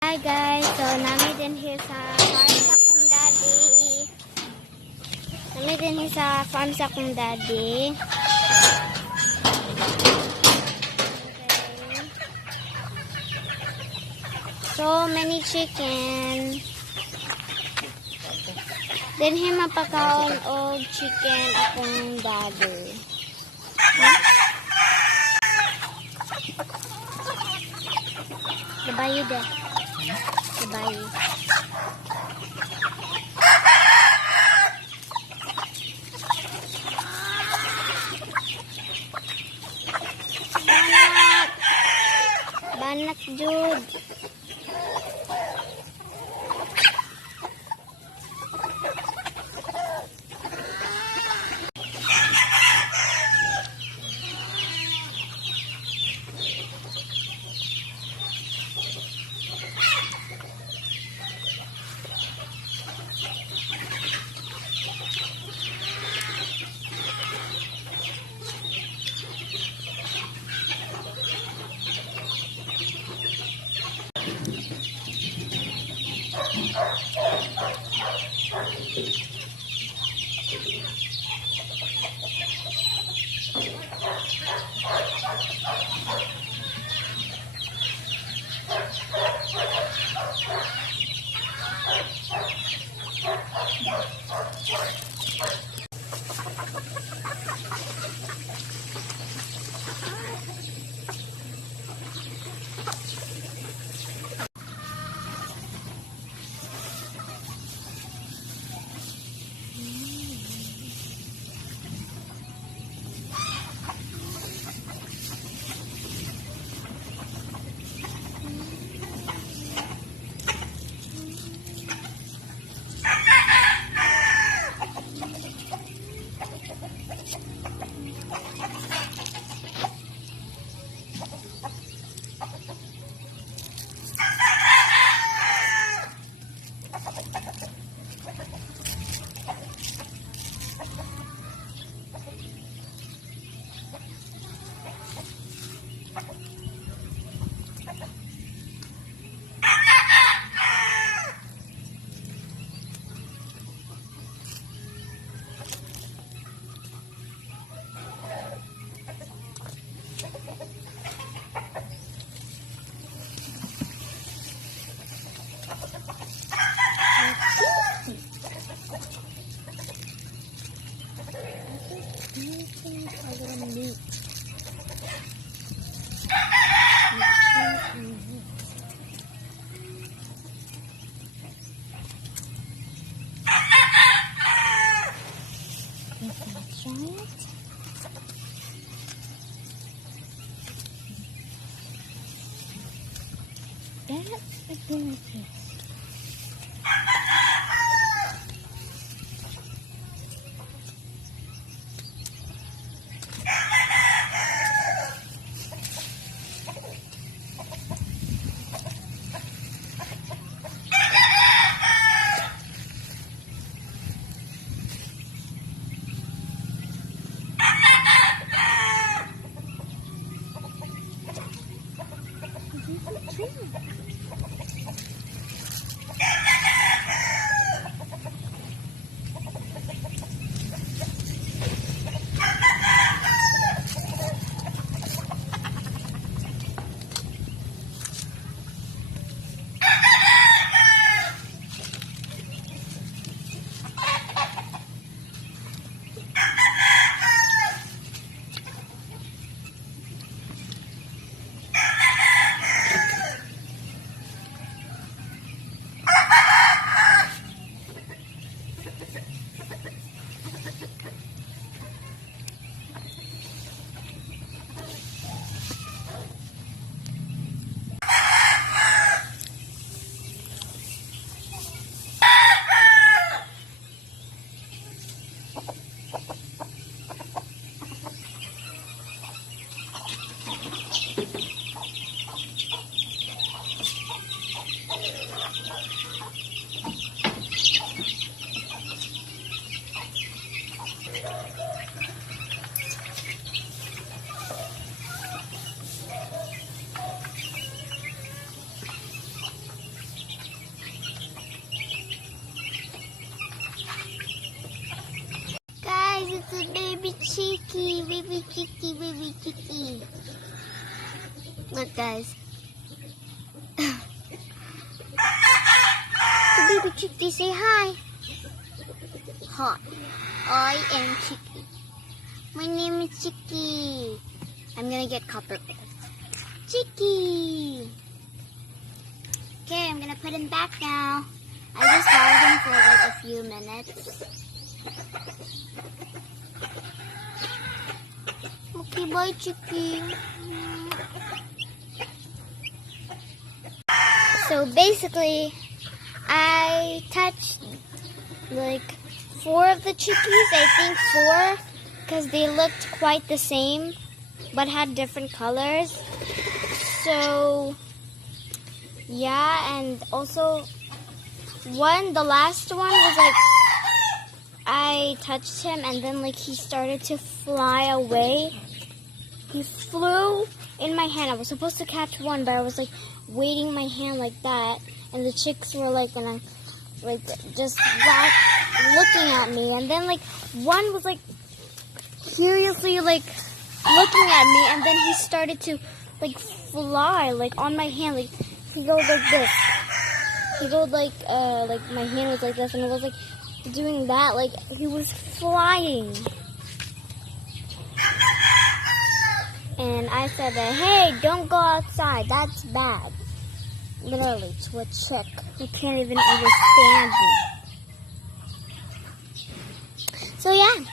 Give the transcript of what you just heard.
Hi guys, so namin din here sa farm sa akong daddy. Namin din here sa farm sa akong daddy. Okay. So many chicken. Then here mapakaon og chicken akong daddy. Kabayo deh. Kabayo. Banat. Banat jud. That's a good piece. Cheeky, baby cheeky, baby cheeky. Look, guys. The baby cheeky, say hi. Hi. I am Cheeky. My name is Cheeky. I'm gonna get copperhead. Cheeky. Okay, I'm gonna put him back now. I just held him for like a few minutes. Okay, bye, Cheeky. So basically, I touched like 4 of the chickies. I think 4, because they looked quite the same, but had different colors. So yeah, and also the last one was like, I touched him and then like he started to fly away. He flew in my hand. I was supposed to catch one, but I was like waving my hand like that, and the chicks were like, and I like just looking at me, and then like one was like curiously like looking at me, and then he started to like fly like on my hand. Like he goes like this. He goes like my hand was like this, and it was like doing that, like he was flying. And I said that, hey, don't go outside, that's bad. Literally, to a chick who can't even understand me. So yeah.